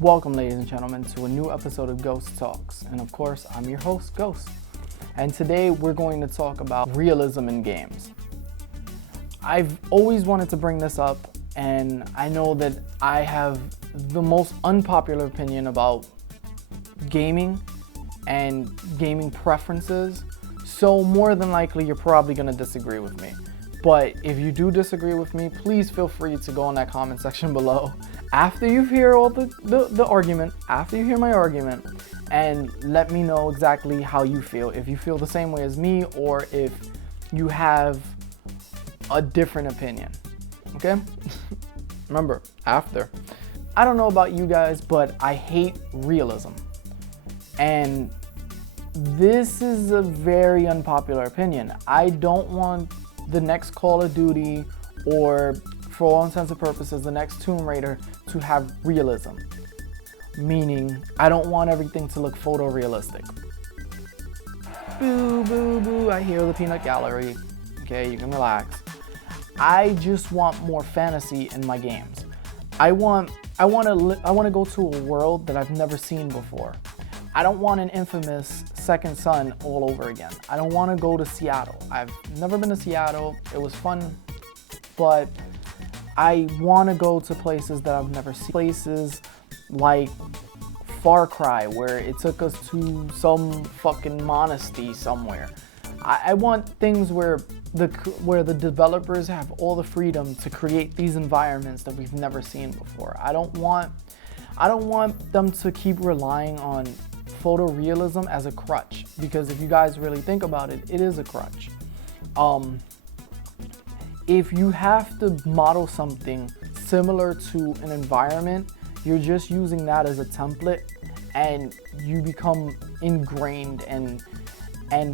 Welcome, ladies and gentlemen, to a new episode of Ghost Talks. And of course, I'm your host, Ghost. And today we're going to talk about realism in games. I've always wanted to bring this up, and I know that I have the most unpopular opinion about gaming and gaming preferences. So more than likely, you're probably going to disagree with me. But if you do disagree with me, please feel free to go in that comment section below after you hear all the argument, after you hear my argument, and let me know exactly how you feel. If you feel the same way as me, or if you have a different opinion, okay? Remember, after. I don't know about you guys, but I hate realism. And this is a very unpopular opinion. I don't want the next Call of Duty, or for all intents and purposes, the next Tomb Raider to have realism. Meaning, I don't want everything to look photorealistic. Boo, boo, boo, I hear the peanut gallery. Okay, you can relax. I just want more fantasy in my games. I want to go to a world that I've never seen before. I don't want an infamous Second Son all over again. I don't want to go to Seattle. I've never been to Seattle. It was fun, but I want to go to places that I've never seen. Places like Far Cry, where it took us to some fucking monastery somewhere. I want things where the developers have all the freedom to create these environments that we've never seen before. I don't want them to keep relying on photorealism as a crutch, because if you guys really think about it, it is a crutch. If you have to model something similar to an environment, you're just using that as a template, and you become ingrained and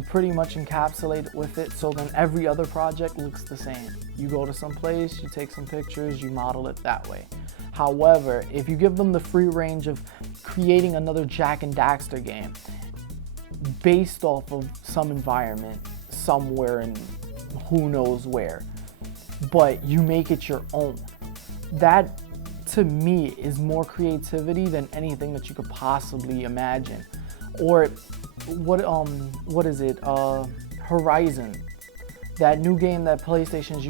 pretty much encapsulated with it, so then every other project looks the same. You go to some place, you take some pictures, you model it that way. However, if you give them the free range of creating another Jak and Daxter game based off of some environment somewhere in who knows where, but you make it your own, that to me is more creativity than anything that you could possibly imagine. Or what is it? Horizon, that new game that PlayStation's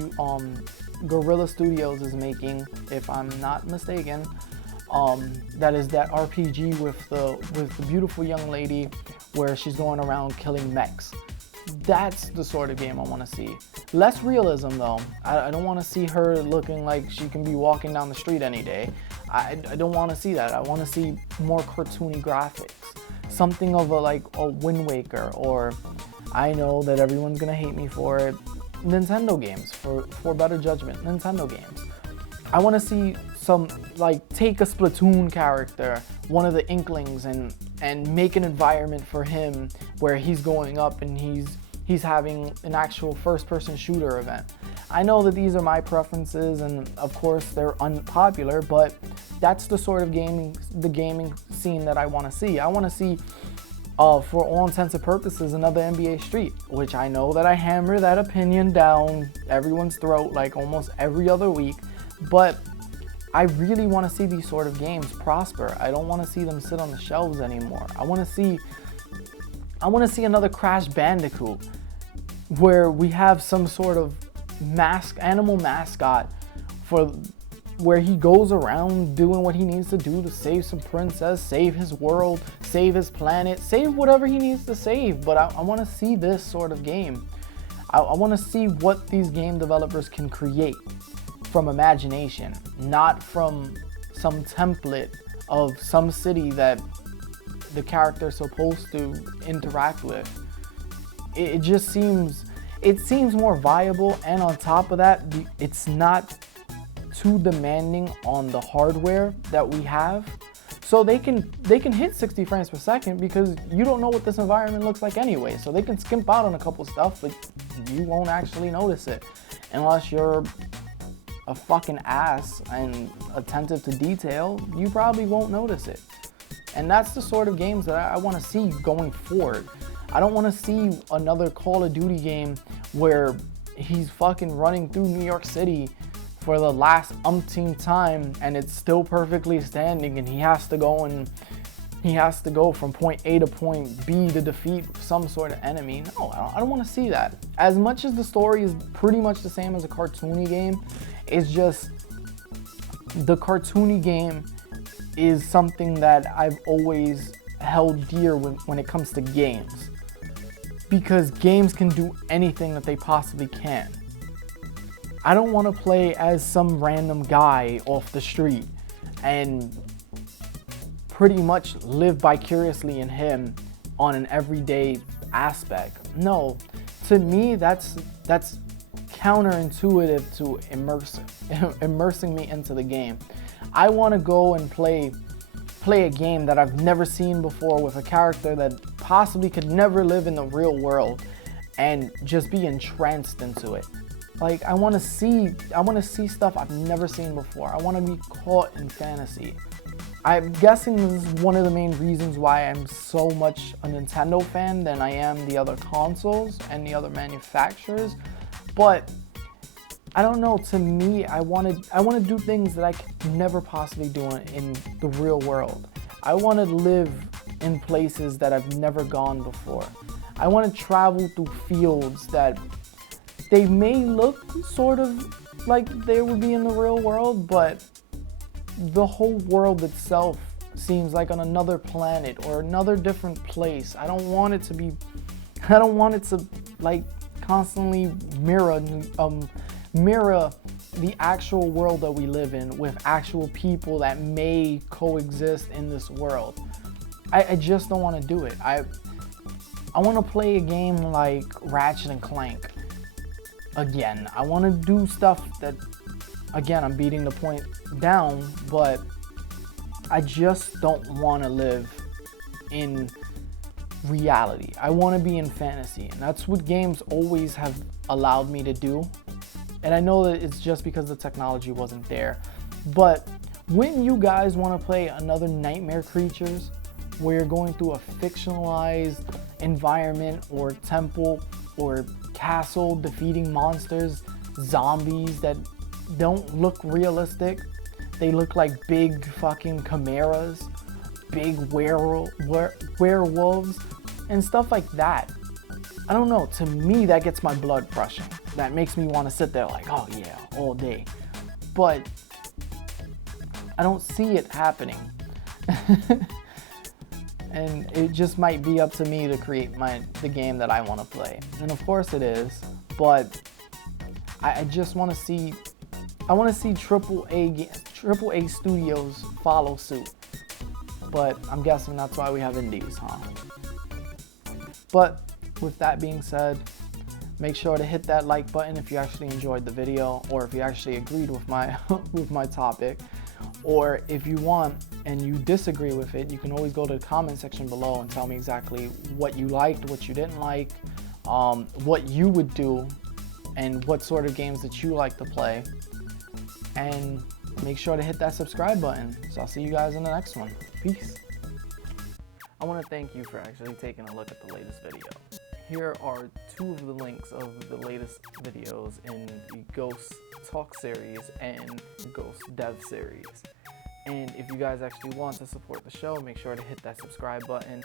Guerrilla Studios is making, if I'm not mistaken. That is that RPG with the beautiful young lady where she's going around killing mechs. That's the sort of game I want to see. Less realism though. I don't want to see her looking like she can be walking down the street any day. I don't want to see that. I want to see more cartoony graphics. Something of a Wind Waker, or I know that everyone's gonna hate me for it, Nintendo games, for better judgment, Nintendo games. I want to see some, take a Splatoon character, one of the Inklings, and make an environment for him where he's going up and he's having an actual first-person shooter event. I know that these are my preferences, and of course they're unpopular, but that's the sort of gaming scene that I want to see. I want to see, for all intents and purposes, another NBA Street, which I know that I hammer that opinion down everyone's throat like almost every other week, but I really want to see these sort of games prosper. I don't want to see them sit on the shelves anymore. I want to see another Crash Bandicoot, where we have some sort of animal mascot where he goes around doing what he needs to do to save some princess, save his world, save his planet, save whatever he needs to save. But I want to see this sort of game. I want to see what these game developers can create from imagination, not from some template of some city that the character is supposed to interact with. It just seems more viable, and on top of that, it's not too demanding on the hardware that we have, so they can hit 60 frames per second, because you don't know what this environment looks like anyway, so they can skimp out on a couple stuff, but you won't actually notice it unless you're a fucking ass and attentive to detail. You probably won't notice it. And that's the sort of games that I want to see going forward. I don't want to see another Call of Duty game where he's fucking running through New York City for the last umpteenth time, and it's still perfectly standing, and he has to go from point A to point B to defeat some sort of enemy. No, I don't want to see that. As much as the story is pretty much the same as a cartoony game, it's just the cartoony game is something that I've always held dear when it comes to games, because games can do anything that they possibly can. I don't want to play as some random guy off the street and pretty much live vicariously in him on an everyday aspect. No, to me that's counterintuitive to immersing me into the game. I want to go and play a game that I've never seen before with a character that possibly could never live in the real world and just be entranced into it. Like, I want to see stuff I've never seen before. I want to be caught in fantasy. I'm guessing this is one of the main reasons why I'm so much a Nintendo fan than I am the other consoles and the other manufacturers. But I don't know, to me, I want to do things that I could never possibly do in the real world. I want to live in places that I've never gone before. I want to travel through fields that they may look sort of like they would be in the real world, but the whole world itself seems like on another planet or another different place. I don't want it to like constantly mirror the actual world that we live in with actual people that may coexist in this world. I just don't want to do it. I want to play a game like Ratchet and Clank. Again, I want to do stuff that, again, I'm beating the point down, but I just don't want to live in reality. I want to be in fantasy, and that's what games always have allowed me to do. And I know that it's just because the technology wasn't there. But wouldn't you guys want to play another Nightmare Creatures where you're going through a fictionalized environment or temple or castle defeating monsters, zombies that don't look realistic? They look like big fucking chimeras, big werewolves, and stuff like that. I don't know, to me that gets my blood rushing. That makes me want to sit there like, oh yeah, all day. But I don't see it happening. And it just might be up to me to create the game that I want to play. And of course it is, but I just want to see, AAA studios follow suit. But I'm guessing that's why we have indies, huh? But with that being said, make sure to hit that like button if you actually enjoyed the video, or if you actually agreed with my with my topic, or if you want and you disagree with it, you can always go to the comment section below and tell me exactly what you liked, what you didn't like, what you would do, and what sort of games that you like to play. And make sure to hit that subscribe button. So I'll see you guys in the next one. Peace. I want to thank you for actually taking a look at the latest video. Here are two of the links of the latest videos in the Ghost Talk series and Ghost Dev series. And if you guys actually want to support the show, make sure to hit that subscribe button.